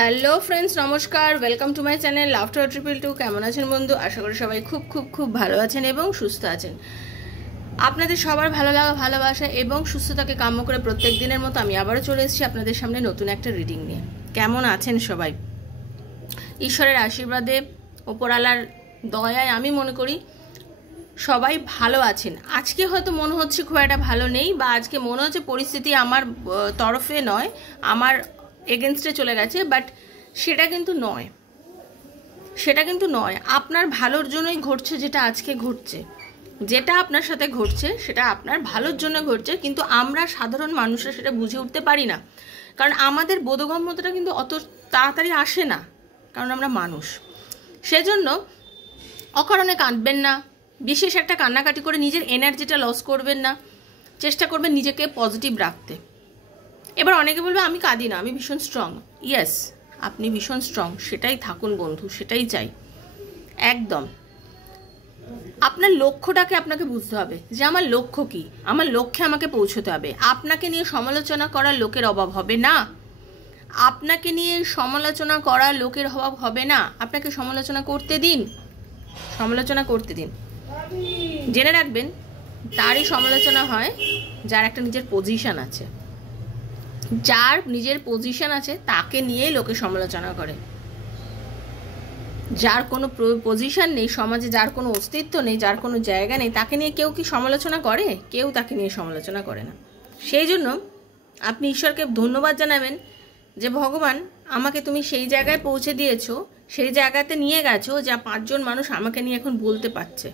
Hello friends, নমস্কার। Welcome to my channel laughter triple two. কেমন আছেন বন্ধু? আশা করি সবাই খুব খুব খুব ভালো আছেন এবং সুস্থ আছেন। আপনাদের সবার ভালো লাগা, ভালোবাসা এবং সুস্থতাকে কাম্য করে প্রত্যেক দিনের মতো আমি আবারও চলে এসেছি আপনাদের সামনে নতুন একটা রিডিং নিয়ে। কেমন আছেন সবাই? ঈশ্বরের আশীর্বাদে, ওপরওয়ালার দয়ায় আমি মনে করি সবাই ভালো আছেন। আজকে হয়তো মনে হচ্ছে খুব একটা ভালো নেই, বা আজকে মনে হচ্ছে পরিস্থিতি আমার তরফে নয়, আমার এগেনস্টে চলে গেছে, বাট সেটা কিন্তু নয়। আপনার ভালোর জন্যই ঘটছে। যেটা আজকে ঘটছে, যেটা আপনার সাথে ঘটছে, সেটা আপনার ভালোর জন্য ঘটছে, কিন্তু আমরা সাধারণ মানুষরা সেটা বুঝে উঠতে পারি না। কারণ আমাদের বোধগম্যতাটা কিন্তু অত তাড়াতাড়ি আসে না, কারণ আমরা মানুষ। সেজন্য অকারণে কাঁদবেন না, বিশেষ একটা কান্নাকাটি করে নিজের এনার্জিটা লস করবেন না। চেষ্টা করবেন নিজেকে পজিটিভ রাখতে। এবার অনেকে বলবে আমি কাঁদি না, আমি ভীষণ স্ট্রং। ইয়েস, আপনি ভীষণ স্ট্রং, সেটাই থাকুন বন্ধু, সেটাই চাই একদম। আপনার লক্ষ্যটাকে আপনাকে বুঝতে হবে যে আমার লক্ষ্য কি, আমার লক্ষ্যে আমাকে পৌঁছতে হবে। আপনাকে নিয়ে সমালোচনা করার লোকের অভাব হবে না, আপনাকে নিয়ে সমালোচনা করার লোকের অভাব হবে না। আপনাকে সমালোচনা করতে দিন। জেনে রাখবেন, তারই সমালোচনা হয় যার একটা নিজের পজিশন আছে। যার নিজের পজিশন আছে তাকে নিয়েই লোকে সমালোচনা করে। যার কোনো পজিশন নেই সমাজে, যার কোনো অস্তিত্ব নেই, যার কোনো জায়গা নেই, তাকে নিয়ে কেউ কি সমালোচনা করে? কেউ তাকে নিয়ে সমালোচনা করে না। সেই জন্য আপনি ঈশ্বরকে ধন্যবাদ জানাবেন যে ভগবান, আমাকে তুমি সেই জায়গায় পৌঁছে দিয়েছো, সেই জায়গাতে নিয়ে গেছো যা 5 জন মানুষ আমাকে নিয়ে এখন বলতে পারছে।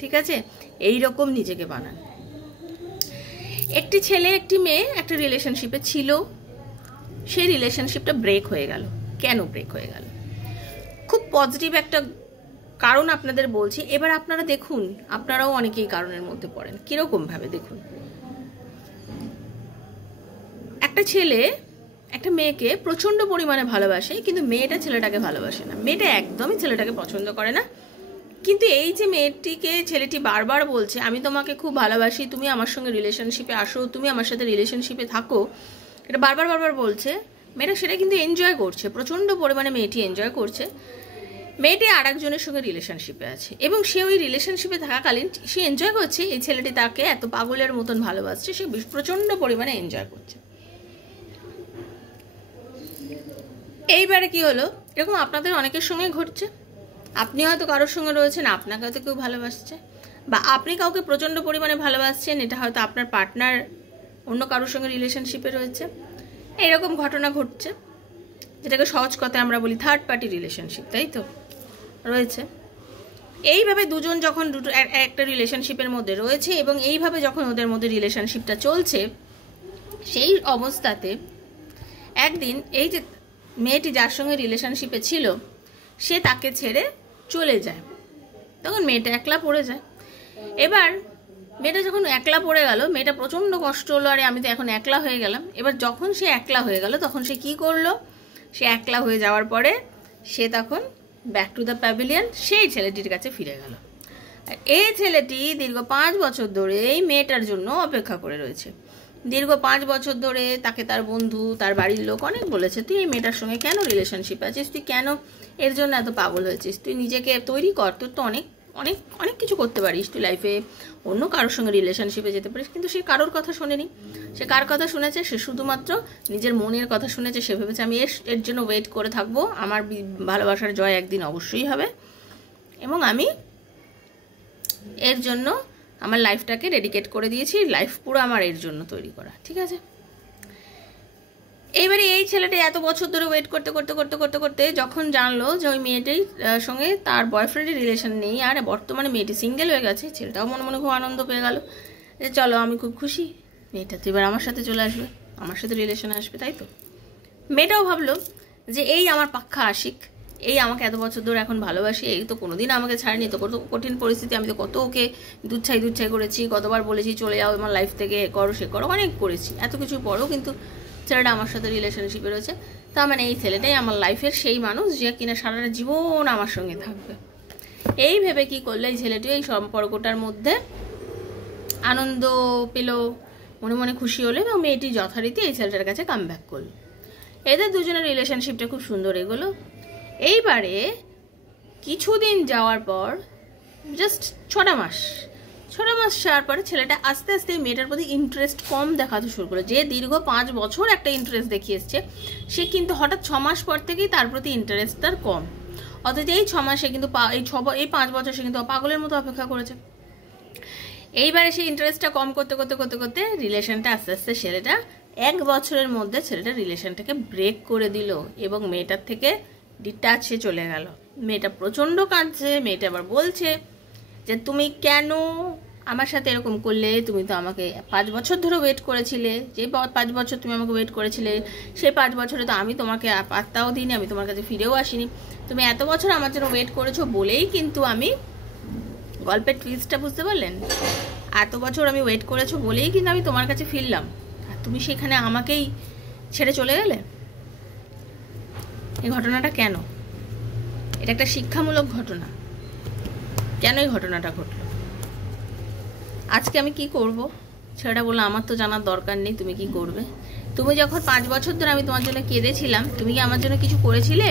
ঠিক আছে, এই রকম নিজেকে বানান। একটি ছেলে একটি মেয়ে একটা রিলেশনশিপে ছিল, সেই রিলেশনশিপটা ব্রেক হয়ে গেল। কেন ব্রেক হয়ে গেল? খুব পজিটিভ একটা কারণ আপনাদের বলছি। এবার আপনারা দেখুন, আপনারাও অনেকেই কারণের মধ্যে পড়েন। কিরকম ভাবে দেখুন, একটা ছেলে একটা মেয়েকে প্রচন্ড পরিমাণে ভালোবাসে, কিন্তু মেয়েটা ছেলেটাকে ভালোবাসে না। মেয়েটা একদমই ছেলেটাকে পছন্দ করে না। কিন্তু এই যে মেয়েটিকে ছেলেটি বারবার বলছে আমি তোমাকে খুব ভালোবাসি, তুমি আমার সঙ্গে রিলেশনশিপে আসো, তুমি আমার সাথে রিলেশনশিপে থাকো, এটা বারবার বলছে। মেয়েটা সেটা কিন্তু এনজয় করছে, প্রচণ্ড পরিমাণে মেয়েটি এনজয় করছে। মেয়েটি আর একজনের সঙ্গে রিলেশনশিপে আছে এবং সে ওই রিলেশনশিপে থাকাকালীন সে এনজয় করছে। এই ছেলেটি তাকে এত পাগলের মতন ভালোবাসছে, সে প্রচণ্ড পরিমাণে এনজয় করছে। এইবারে কি হলো, এরকম আপনাদের অনেকের সঙ্গে ঘটছে। আপনি হয়তো কারোর সঙ্গে রয়েছেন, আপনাকে হয়তো কেউ ভালোবাসছে, বা আপনি কাউকে প্রচণ্ড পরিমাণে ভালোবাসছেন, এটা হয়তো আপনার পার্টনার অন্য কারোর সঙ্গে রিলেশনশিপে রয়েছে। এইরকম ঘটনা ঘটছে, যেটাকে সহজ কথায় আমরা বলি থার্ড পার্টি রিলেশনশিপ, তাই তো রয়েছে। এইভাবে দুজন যখন একটা রিলেশনশিপের মধ্যে রয়েছে এবং এইভাবে যখন ওদের মধ্যে রিলেশনশিপটা চলছে, সেই অবস্থাতে একদিন এই যে মেয়েটি যার সঙ্গে রিলেশনশিপে ছিল সে তাকে ছেড়ে চলে যায়। তখন মেয়েটা একলা পড়ে যায়। এবার মেয়েটা যখন একলা পড়ে গেল, মেয়েটা প্রচণ্ড কষ্ট হলো, আরে আমি তো এখন একলা হয়ে গেলাম। এবার যখন সে একলা হয়ে গেল তখন সে কি করলো, সে একলা হয়ে যাওয়ার পরে সে তখন ব্যাক টু দ্য প্যাভিলিয়ন সেই ছেলেটির কাছে ফিরে গেল। আর এই ছেলেটি দীর্ঘ 5 বছর ধরে এই মেয়েটার জন্য অপেক্ষা করে রয়েছে। দীর্ঘ 5 বছর ধরে তাকে তার বন্ধু, তার বাড়ির লোক অনেক বলেছে তুই এই মেয়েটার সঙ্গে কেন রিলেশনশিপে আছিস, তুই কেন এর জন্য এত পাগল হয়েছিস, তুই নিজেকে তৈরি কর, তোর তো অনেক অনেক অনেক কিছু করতে পারিস, তুই লাইফে অন্য কারোর সঙ্গে রিলেশনশিপে যেতে পারিস। কিন্তু সে কারোর কথা শোনেনি। সে কার কথা শুনেছে? সে শুধুমাত্র নিজের মনের কথা শুনেছে। সে ভেবেছে আমি এর জন্য ওয়েট করে থাকবো, আমার ভালোবাসার জয় একদিন অবশ্যই হবে এবং আমি এর জন্য আমার লাইফটাকে ডেডিকেট করে দিয়েছি। লাইফ পুরো আমার এর জন্য তৈরি করা। ঠিক আছে, এইবারে এই ছেলেটা এত বছর ধরে ওয়েট করতে করতে করতে করতে করতে যখন জানলো যে ওই মেয়েটির সঙ্গে তার বয়ফ্রেন্ডের রিলেশন নেই, আর বর্তমানে মেয়েটি সিঙ্গেল হয়ে গেছে, ছেলেটাও মনে মনে খুব আনন্দ পেয়ে গেল যে চলো আমি খুব খুশি, মেয়েটা তো এবার আমার সাথে চলে আসবে, আমার সাথে রিলেশনে আসবে। তাই তো মেয়েটাও ভাবলো যে এই আমার পাক্কা আশিক, এই আমাকে এত বছর ধরে এখন ভালোবাসি, এই তো কোনোদিন আমাকে ছাড়েনি, তো কত কঠিন পরিস্থিতি, আমি তো কত ওকে দুচ্ছাই করেছি, কতবার বলেছি চলে যাও আমার লাইফ থেকে, করো সে করো, অনেক করেছি, এত কিছু পরেও কিন্তু ছেলেটা আমার সাথে রিলেশনশিপে রয়েছে। তার মানে এই ছেলেটাই আমার লাইফের সেই মানুষ যে কিনা সারাটা জীবন আমার সঙ্গে থাকবে। এই ভেবে কি করলে এই ছেলেটি এই সম্পর্কটার মধ্যে আনন্দ পেল, মনে মনে খুশি হলো এবং মেয়েটি যথারীতি এই ছেলেটার কাছে কাম ব্যাক করলো। এদের দুজনের রিলেশনশিপটা খুব সুন্দর এগুলো। এইবারে কিছুদিন যাওয়ার পর, জাস্ট 6টা মাস যাওয়ার পরে ছেলেটা আস্তে আস্তে মেয়েটার প্রতি ইন্টারেস্ট কম দেখাতে শুরু করে। যে দীর্ঘ 5 বছর একটা ইন্টারেস্ট দেখিয়ে এসছে, সে কিন্তু হঠাৎ 6 মাস পর থেকেই তার প্রতি ইন্টারেস্ট তার কম। অথচ এই 6 মাসে কিন্তু এই 5 বছর সে কিন্তু পাগলের মতো অপেক্ষা করেছে। এইবারে সেই ইন্টারেস্টটা কম করতে করতে করতে করতে রিলেশনটা আস্তে আস্তে ছেলেটা 1 বছরের মধ্যে ছেলেটা রিলেশনটাকে ব্রেক করে দিল এবং মেয়েটার থেকে ডিটাচে চলে গেল। মেয়েটা প্রচণ্ড কাঁদছে। মেয়েটা আবার বলছে যে তুমি কেন আমার সাথে এরকম করলে? তুমি তো আমাকে 5 বছর ধরে ওয়েট করেছিলে। যে 5 বছর তুমি আমাকে ওয়েট করেছিলে, সেই 5 বছরে তো আমি তোমাকে পাত্তাও দিইনি, আমি তোমার কাছে ফিরেও আসিনি। তুমি এত বছর আমার জন্য ওয়েট করেছো বলেই কিন্তু আমি, গল্পের টুইস্টটা বুঝতে পারলেন? এত বছর আমি ওয়েট করেছো বলেই কিন্তু আমি তোমার কাছে ফিরলাম, আর তুমি সেখানে আমাকেই ছেড়ে চলে গেলে। এই ঘটনাটা কেন? এটা একটা শিক্ষামূলক ঘটনা। কেন এই ঘটনাটা ঘটলো? আজকে আমি কি করব? ছেলেটা বললো আমার তো জানার দরকার নেই, তুমি কি করবে? তুমি যখন 5 বছর ধরে আমি তোমার জন্য কেঁদেছিলাম, তুমি কি আমার জন্য কিছু করেছিলে?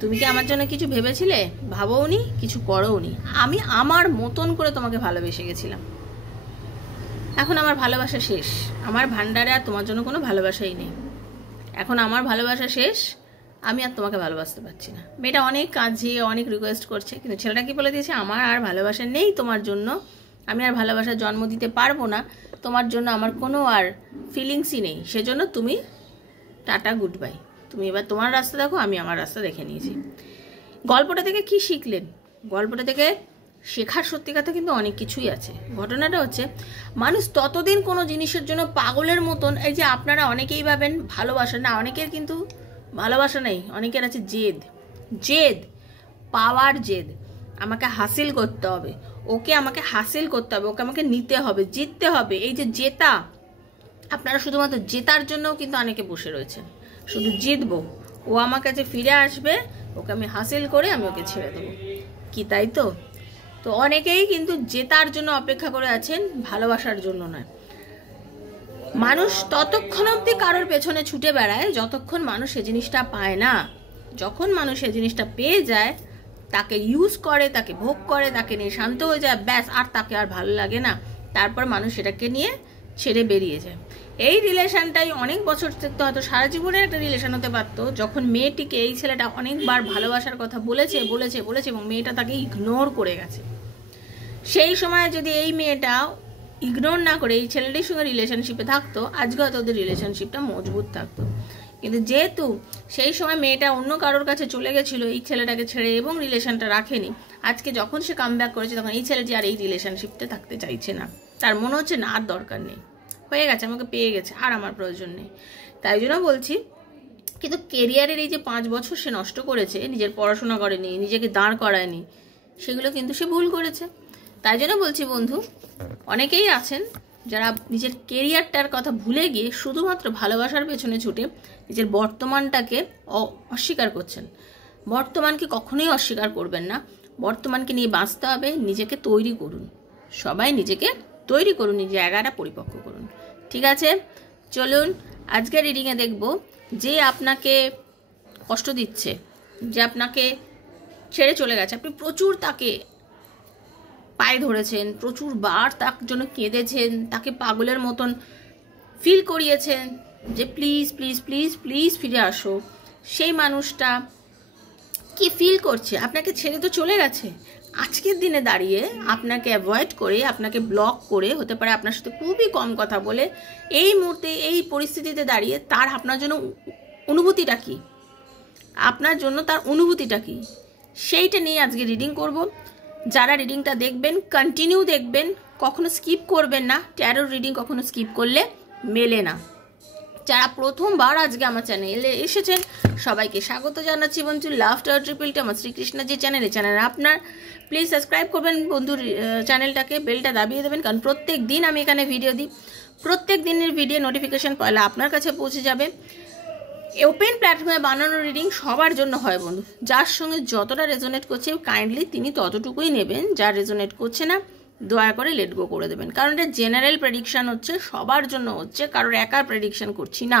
তুমি কি আমার জন্য কিছু ভেবেছিলে? ভাবোওনি, কিছু করোওনি। আমি আমার মতন করে তোমাকে ভালোবেসে গেছিলাম। এখন আমার ভালোবাসা শেষ। আমার ভান্ডারে আর তোমার জন্য কোনো ভালোবাসাই নেই। এখন আমার ভালোবাসা শেষ, আমি আর তোমাকে ভালোবাসতে পারছি না। মেয়েটা অনেক কাজে অনেক রিকোয়েস্ট করছে, কিন্তু ছেলেটা কি বলে দিয়েছে, আমার আর ভালোবাসা নেই তোমার জন্য, আমি আর ভালোবাসার জন্ম দিতে পারবো না, তোমার জন্য আমার কোনো আর ফিলিংসই নেই, সেজন্য তুমি টাটা গুড বাই, তুমি এবার তোমার রাস্তা দেখো, আমি আমার রাস্তা দেখে নিয়েছি। গল্পটা থেকে কি শিখলেন? গল্পটা থেকে শেখার সত্যি কথা কিন্তু অনেক কিছুই আছে। ঘটনাটা হচ্ছে, মানুষ ততদিন কোনো জিনিসের জন্য পাগলের মতন, এই যে আপনারা অনেকেই ভাবেন ভালোবাসা না, অনেকের কিন্তু ভালোবাসা নেই, অনেকের আছে জেদ, পাওয়ার জেদ। আমাকে হাসিল করতে হবে, আমাকে হাসিল করতে হবে, ওকে আমাকে নিতে হবে, জিততে হবে। এই যে জেতা, আপনারা শুধুমাত্র জেতার জন্যও কিন্তু অনেকে বসে রয়েছেন, শুধু জিতবো, ও আমার কাছে ফিরে আসবে, ওকে আমি হাসিল করে আমি ওকে ছেড়ে দেবো, কি তাই তো? তো অনেকেই কিন্তু জেতার জন্য অপেক্ষা করে আছেন, ভালোবাসার জন্য নয়। মানুষ ততক্ষণ অব্দি কারোর পেছনে ছুটে বেড়ায় যতক্ষণ মানুষ সে জিনিসটা পায় না। যখন মানুষ সে জিনিসটা পেয়ে যায়, তাকে ইউজ করে, তাকে ভোগ করে, তাকে নিয়ে শান্ত হয়ে যায়, ব্যাস, আর তাকে আর ভালো লাগে না, তারপর মানুষ সেটাকে নিয়ে ছেড়ে বেরিয়ে যায়। এই রিলেশনটাই অনেক বছর থেকে হয়তো সারা জীবনের একটা রিলেশন হতে পারতো, যখন মেয়েটিকে এই ছেলেটা অনেকবার ভালোবাসার কথা বলেছে এবং মেয়েটা তাকে ইগনোর করে গেছে। সেই সময় যদি এই মেয়েটা ইগনোর না করে এই ছেলেটির সঙ্গে রিলেশনশিপে থাকতো, আজকে হয়তো ওদের রিলেশনশিপটা মজবুত থাকতো। কিন্তু যেহেতু সেই সময় মেয়েটা অন্য কারোর কাছে চলে গেছিলো এই ছেলেটাকে ছেড়ে এবং রিলেশনটা রাখেনি, আজকে যখন সে কাম ব্যাক করেছে তখন এই ছেলেটি আর এই রিলেশনশিপটা থাকতে চাইছে না। তার মনে হচ্ছে না, আর দরকার নেই, হয়ে গেছে, আমাকে পেয়ে গেছে, আর আমার প্রয়োজন নেই। তাই জন্য বলছি, কিন্তু কেরিয়ারের এই যে 5 বছর সে নষ্ট করেছে, নিজের পড়াশোনা করেনি, নিজেকে দাঁড় করায়নি, সেগুলো কিন্তু সে ভুল করেছে। তাই জন্য বলছি বন্ধু, অনেকেই আছেন যারা নিজের কেরিয়ারটার কথা ভুলে গিয়ে শুধুমাত্র ভালোবাসার পেছনে ছুটে নিজের বর্তমানটাকে অস্বীকার করছেন। বর্তমানকে কখনোই অস্বীকার করবেন না, বর্তমানকে নিয়ে বাঁচতে হবে। নিজেকে তৈরি করুন, সবাই নিজেকে তৈরি করুন, নিজের জায়গাটা পরিপক্ক করুন। ঠিক আছে, চলুন আজকের রিডিংয়ে দেখব, যে আপনাকে কষ্ট দিচ্ছে, যে আপনাকে ছেড়ে চলে গেছে, আপনি প্রচুর তাকে পায়ে ধরেছেন, প্রচুর বার তার জন্য কেঁদেছেন, তাকে পাগলের মতন ফিল করিয়েছেন যে প্লিজ প্লিজ প্লিজ প্লিজ ফিরে আসো। সেই মানুষটা কি ফিল করছে? আপনাকে ছেড়ে তো চলে গেছে, আজকের দিনে দাঁড়িয়ে আপনাকে অ্যাভয়েড করে, আপনাকে ব্লক করে, হতে পারে আপনার সাথে খুবই কম কথা বলে, এই মুহূর্তে এই পরিস্থিতিতে দাঁড়িয়ে তার আপনার জন্য অনুভূতিটা কি, আপনার জন্য তার অনুভূতিটা কি, সেইটা নিয়ে আজকে রিডিং করব। যারা রিডিংটা দেখবেন কন্টিনিউ দেখবেন, কখনো স্কিপ করবেন না। ট্যারো রিডিং কখনো স্কিপ করলে মেলে না। যারা প্রথমবার আজকে আমার চ্যানেলে এসেছেন, সবাইকে স্বাগত জানাচ্ছি বন্ধু। লাভ টাওয়ার ট্রিপলটি আমার শ্রীকৃষ্ণ যে চ্যানেল আপনার প্লিজ সাবস্ক্রাইব করবেন বন্ধুর চ্যানেলটাকে, বেলটা দাবিয়ে দেবেন, কারণ প্রত্যেক দিন আমি এখানে ভিডিও দিই, প্রত্যেক দিনের ভিডিও নোটিফিকেশান পয়লা আপনার কাছে পৌঁছে যাবে। ওপেন প্ল্যাটফর্মে বানানো রিডিং সবার জন্য হয় বন্ধু, যার সঙ্গে যতটা রেজোনেট করছে কাইন্ডলি তিনি ততটুকুই নেবেন, যার রেজোনেট করছে না দয়া করে লেট গো করে দেবেন, কারণ এটা জেনারেল প্রেডিকশান হচ্ছে, সবার জন্য হচ্ছে, কারোর একার প্রেডিকশান করছি না।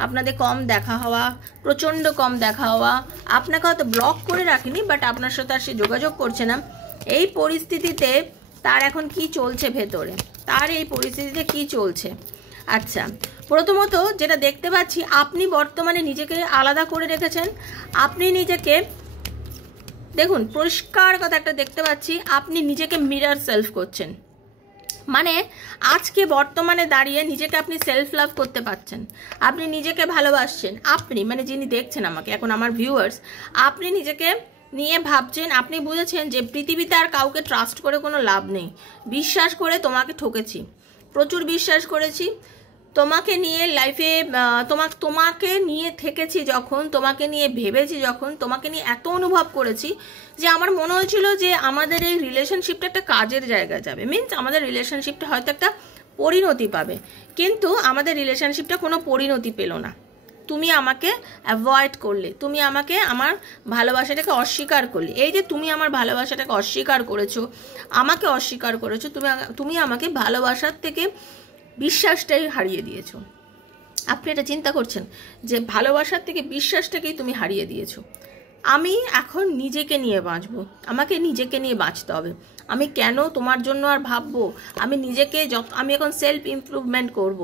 আপনাদের কম দেখা হওয়া, প্রচণ্ড কম দেখা হওয়া, আপনাকে হয়তো ব্লক করে রাখিনি, বাট আপনার সাথে আর সে যোগাযোগ করছে না। এই পরিস্থিতিতে তার এখন কি চলছে ভেতরে, তার এই পরিস্থিতিতে কি চলছে? আচ্ছা, প্রথমত যেটা দেখতে পাচ্ছি, আপনি বর্তমানে নিজেকে আলাদা করে রেখেছেন। আপনি নিজেকে দেখুন, পরিষ্কার কথা একটা দেখতে পাচ্ছি, আপনি নিজেকে মিরর সেলফ করছেন। মানে আজকে বর্তমানে দাঁড়িয়ে নিজেকে আপনি সেলফ লাভ করতে পারছেন, আপনি নিজেকে ভালোবাসছেন। আপনি মানে যিনি দেখছেন আমাকে এখন, আমার ভিউয়ার্স, আপনি নিজেকে নিয়ে ভাবছেন, আপনি বুঝেছেন যে পৃথিবীতে আর কাউকে ট্রাস্ট করে কোনো লাভ নেই। বিশ্বাস করে তোমাকে ঠকেছি, প্রচুর বিশ্বাস করেছি তোমাকে নিয়ে লাইফে, তোমাকে নিয়ে থেকেছি যখন, তোমাকে নিয়ে ভেবেছি যখন, তোমাকে নিয়ে এত অনুভব করেছি যে আমার মনে হয়েছিল যে আমাদের এই রিলেশনশিপটা একটা কাজের জায়গায় যাবে, মিনস আমাদের রিলেশনশিপটা হয়তো একটা পরিণতি পাবে। কিন্তু আমাদের রিলেশনশিপটা কোনো পরিণতি পেল না। তুমি আমাকে অ্যাভয়েড করলে, তুমি আমাকে আমার ভালোবাসাটাকে অস্বীকার করলে। এই যে তুমি আমার ভালোবাসাটাকে অস্বীকার করেছো, আমাকে অস্বীকার করেছো, তুমি আমাকে ভালোবাসার থেকে বিশ্বাসটাই হারিয়ে দিয়েছো। আপনি এটা চিন্তা করছেন যে ভালোবাসার থেকে বিশ্বাসটাকেই তুমি হারিয়ে দিয়েছো। আমি এখন নিজেকে নিয়ে বাঁচবো, আমাকে নিজেকে নিয়ে বাঁচতে হবে। আমি কেন তোমার জন্য আর ভাববো? আমি নিজেকে আমি এখন সেলফ ইমপ্রুভমেন্ট করব,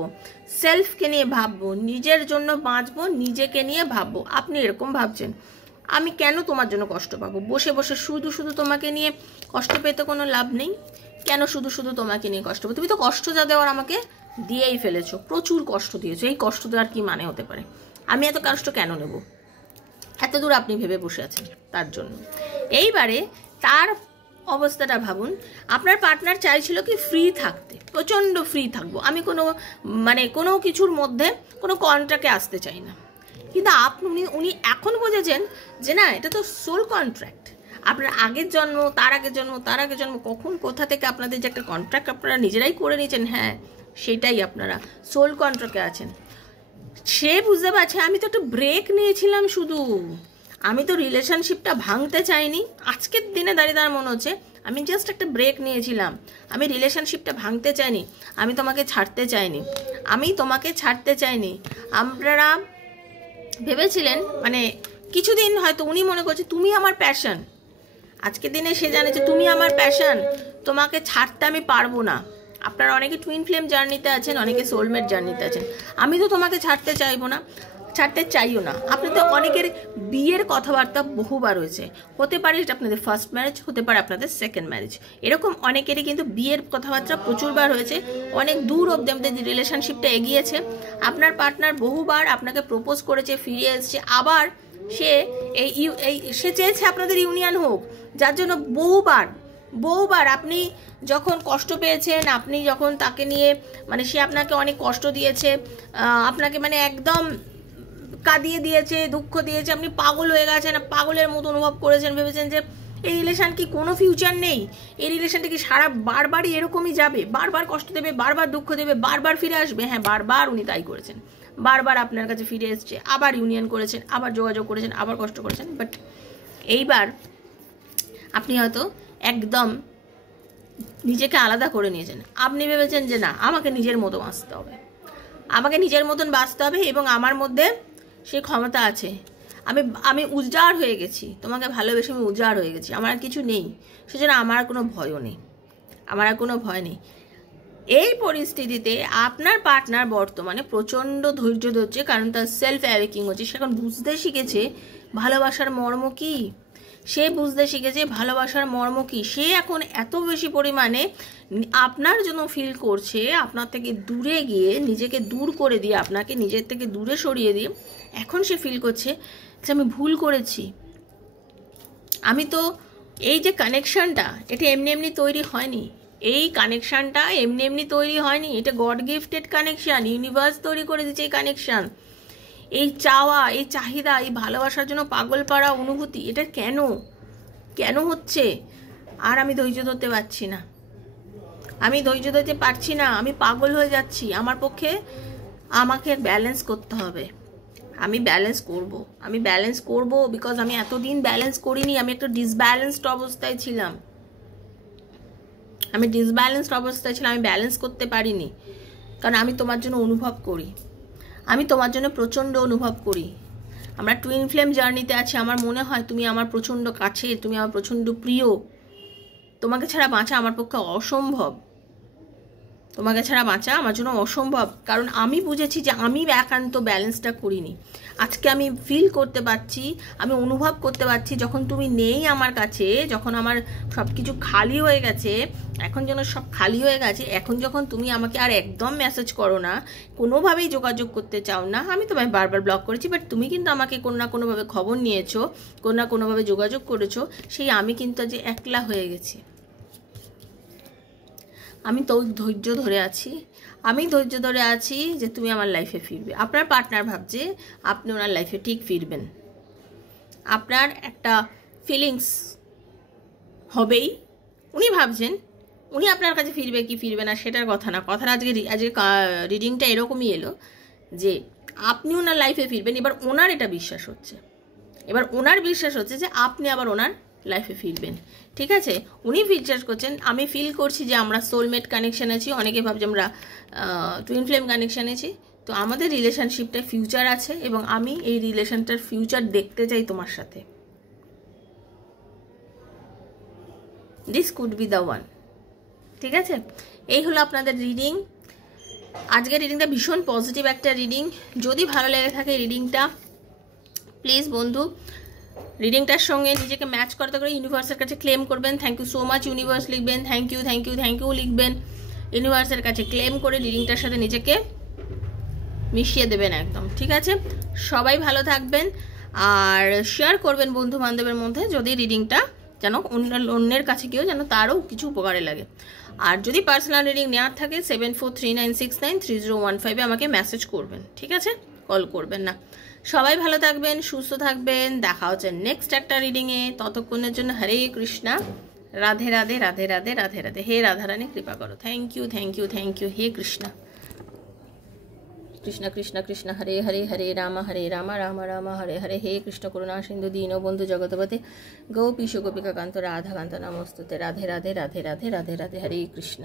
সেলফকে নিয়ে ভাববো, নিজের জন্য বাঁচবো, নিজেকে নিয়ে ভাববো। আপনি এরকম ভাবছেন আমি কেন তোমার জন্য কষ্ট পাবো? বসে বসে শুধু শুধু তোমাকে নিয়ে কষ্ট পেতে কোনো লাভ নেই। কেন শুধু শুধু তোমাকে নিয়ে কষ্ট পাবো? তুমি তো কষ্ট যা দেওয়ার আমাকে দিয়েই ফেলেছো, প্রচুর কষ্ট দিয়েছো। এই কষ্ট দেওয়ার কি মানে হতে পারে? আমি এত কষ্ট কেন নেব? এত দূর আপনি ভেবে বসে আছেন তার জন্য। এইবারে তার অবস্থাটা ভাবুন। আপনার পার্টনার চাইছিল কি ফ্রি থাকতে, প্রচণ্ড ফ্রি থাকবো, আমি কোনো কিছুর মধ্যে কোনো কন্ট্রাক্টে আসতে চাই না। কিন্তু উনি এখন বুঝেছেন যে না, এটা তো সোল কন্ট্রাক্ট। আপনার আগের জন্ম, তার আগের জন্ম, তার আগের জন্ম, কখন কোথা থেকে আপনাদের যে একটা কন্ট্রাক্ট আপনারা নিজেরাই করে নিয়েছেন, হ্যাঁ সেটাই আপনারা সোল কন্ট্রাক্টে আছেন। সে বুঝতে পারছে আমি তো একটা ব্রেক নিয়েছিলাম, শুধু আমি তো রিলেশনশিপটা ভাঙতে চাইনি। আজকের দিনে দাঁড়িয়ে তার মনে হচ্ছে আমি জাস্ট একটা ব্রেক নিয়েছিলাম, আমি রিলেশনশিপটা ভাঙতে চাইনি, আমি তোমাকে ছাড়তে চাইনি, আমি তোমাকে ছাড়তে চাইনি। আপনারা ভেবেছিলেন মানে কিছুদিন হয়তো উনি মনে করছে তুমি আমার প্যাশন, আজকের দিনে সে জানে যে তুমি আমার প্যাশন, তোমাকে ছাড়তে আমি পারবো না। আপনারা অনেকে টুইন ফ্লেম জার্নিতে আছেন, অনেকে সোলমেট জার্নিতে আছেন। আমি তো তোমাকে ছাড়তে চাইবো না, ছাড়তে চাইও না। আপনি তো অনেকের বিয়ের কথাবার্তা বহুবার হয়েছে, হতে পারে এটা আপনাদের ফার্স্ট ম্যারেজ, হতে পারে আপনাদের সেকেন্ড ম্যারেজ, এরকম অনেকেরই কিন্তু বিয়ের কথাবার্তা প্রচুরবার হয়েছে। অনেক দূর অবধি আমাদের রিলেশনশিপটা এগিয়েছে। আপনার পার্টনার বহুবার আপনাকে প্রপোজ করেছে, ফিরে এসছে, আবার সে চেয়েছে আপনাদের ইউনিয়ন হোক, যার জন্য বহুবার আপনি যখন কষ্ট পেয়েছেন, আপনি যখন তাকে নিয়ে মানে সে আপনাকে অনেক কষ্ট দিয়েছে, আপনাকে মানে একদম কাঁদিয়ে দিয়েছে, দুঃখ দিয়েছে, আপনি পাগল হয়ে গেছেন, পাগলের মতো অনুভব করেছেন, ভেবেছেন যে এই রিলেশন কি কোনো ফিউচার নেই, এই রিলেশনটা কি বারবারই এরকমই যাবে, বারবার কষ্ট দেবে, বারবার দুঃখ দেবে, বারবার ফিরে আসবে। হ্যাঁ, বারবার উনি তাই করেছেন, বারবার আপনার কাছে ফিরে এসছে, আবার ইউনিয়ন করেছেন, আবার যোগাযোগ করেছেন, আবার কষ্ট করেছেন। বাট এইবার আপনি হয়তো একদম নিজেকে আলাদা করে নিয়েছেন। আপনি ভেবেছেন যে না, আমাকে নিজের মতো বাঁচতে হবে, আমাকে নিজের মতন বাঁচতে হবে, এবং আমার মধ্যে সেই ক্ষমতা আছে। আমি উজাড় হয়ে গেছি, তোমাকে ভালোবেসে আমি উজাড় হয়ে গেছি, আমার আর কিছু নেই, সেজন্য আমার আর কোনো ভয়ও নেই, আমার আর কোনো ভয় নেই। এই পরিস্থিতিতে আপনার পার্টনার বর্তমানে প্রচণ্ড ধৈর্য ধরছে, কারণ তার সেলফ অ্যাওয়েকিং হচ্ছে। সে এখন বুঝতে শিখেছে ভালোবাসার মর্ম কী, সে বুঝতে শিখেছে ভালোবাসার মর্ম কী। সে এখন এত বেশি পরিমাণে আপনার জন্য ফিল করছে, আপনার থেকে দূরে গিয়ে নিজেকে দূর করে দিয়ে, আপনাকে নিজের থেকে দূরে সরিয়ে দিয়ে এখন সে ফিল করছে যে আমি ভুল করেছি। আমি তো এই যে কানেকশানটা, এটা এমনি এমনি তৈরি হয়নি, এই কানেকশানটা এমনি এমনি তৈরি হয়নি, এটা গড গিফটেড কানেকশান, ইউনিভার্স তৈরি করে দিচ্ছে এই কানেকশান। এই চাওয়া, এই চাহিদা, এই ভালোবাসার জন্য পাগল পাড়া অনুভূতি, এটা কেন হচ্ছে? আর আমি ধৈর্য ধরতে পারছি না, আমি ধৈর্য ধরতে পারছি না, আমি পাগল হয়ে যাচ্ছি। আমার পক্ষে আমাকে ব্যালেন্স করতে হবে, আমি ব্যালেন্স করব, বিকজ আমি এতদিন ব্যালেন্স করিনি, আমি একটা ডিসব্যালেন্সড অবস্থায় ছিলাম, আমি ব্যালেন্স করতে পারিনি, কারণ আমি তোমার জন্য অনুভব করি, আমি তোমার জন্য প্রচণ্ড অনুভব করি। আমরা টুইন ফ্লেম জার্নিতে আছি। আমার মনে হয় তুমি আমার প্রচণ্ড কাছে, তুমি আমার প্রচণ্ড প্রিয়। তোমাকে ছাড়া বাঁচা আমার পক্ষে অসম্ভব। তোমাকে ছাড়া বাঁচা আমার জন্য অসম্ভব, কারণ আমি বুঝেছি যে আমি একান্ত ব্যালেন্সটা করিনি। আজকে আমি ফিল করতে পারছি, আমি অনুভব করতে পারছি, যখন তুমি নেই আমার কাছে, যখন আমার সব কিছু খালি হয়ে গেছে, এখন যেন সব খালি হয়ে গেছে, এখন যখন তুমি আমাকে আর একদম মেসেজ করো না, কোনোভাবেই যোগাযোগ করতে চাও না, আমি তোমায় বারবার ব্লক করেছি, বাট তুমি কিন্তু আমাকে কোনো না কোনোভাবে খবর নিয়েছো, কোনো না কোনোভাবে যোগাযোগ করেছো, সেই আমি কিন্তু আজ একলা হয়ে গেছি। আমি তো ধৈর্য ধরে আছি, যে তুমি আমার লাইফে ফিরবে। আপনার পার্টনার ভাবছে আপনি ওনার লাইফে ঠিক ফিরবেন। আপনার একটা ফিলিংস হবেই, উনি ভাবছেন উনি আপনার কাছে ফিরবে কি ফিরবে না সেটার কথা না। কথাটা আজকে রিডিংটা এরকমই এলো যে আপনি ওনার লাইফে ফিরবেন। এবার ওনার এটা বিশ্বাস হচ্ছে, যে আপনি আবার ওনার লাইফে ফিরবেন। ঠিক আছে, উনি ফিচার্স করছেন, আমি ফিল করছি যে আমরা সোলমেট কানেকশান আছি। অনেকে ভাবছে আমরা টুইন ফ্লেম কানেকশান আছি। তো আমাদের রিলেশনশিপটা ফিউচার আছে, এবং আমি এই রিলেশনটার ফিউচার দেখতে চাই তোমার সাথে। This could be the one. ঠিক আছে, এই হলো আপনাদের রিডিং। আজকের রিডিংটা ভীষণ পজিটিভ একটা রিডিং। যদি ভালো লেগে থাকে রিডিংটা, প্লিজ বন্ধু রিডিংটার সঙ্গে নিজেকে ম্যাচ করতে করে ইউনিভার্সের কাছে ক্লেম করবেন। Thank you so much universe লিখবেন, থ্যাংক ইউ লিখবেন। ইউনিভার্সের কাছে ক্লেম করে রিডিংটার সাথে নিজেকে মিশিয়ে দেবেন একদম। ঠিক আছে, সবাই ভালো থাকবেন, আর শেয়ার করবেন বন্ধু বান্ধবের মধ্যে, যদি রিডিংটা যেন অন্যের কাছে গিয়েও যেন তারও কিছু উপকারে লাগে। আর যদি পার্সোনাল রিডিং নেওয়ার থাকে 7439693015 আমাকে মেসেজ করবেন। ঠিক আছে, কল করবেন না। সবাই ভালো থাকবেন, সুস্থ থাকবেন, দেখা হচ্ছে নেক্সট একটা রিডিংয়ে। ততক্ষণের জন্য হরে কৃষ্ণা, রাধে রাধে রাধে রাধে রাধে রাধে। হে রাধারানী কৃপা করো। Thank you. হে কৃষ্ণা কৃষ্ণ কৃষ্ণ কৃষ্ণ হরে হরে, হরে রাম রাম রাম হরে হরে। হে কৃষ্ণ করুণা সিন্ধু দীনবন্ধু জগৎপতে গোপীশ গোপিকা কান্ত রাধাকান্ত নমস্তুতে। রাধে রাধে রাধে রাধে রাধে রাধে। হরে কৃষ্ণ।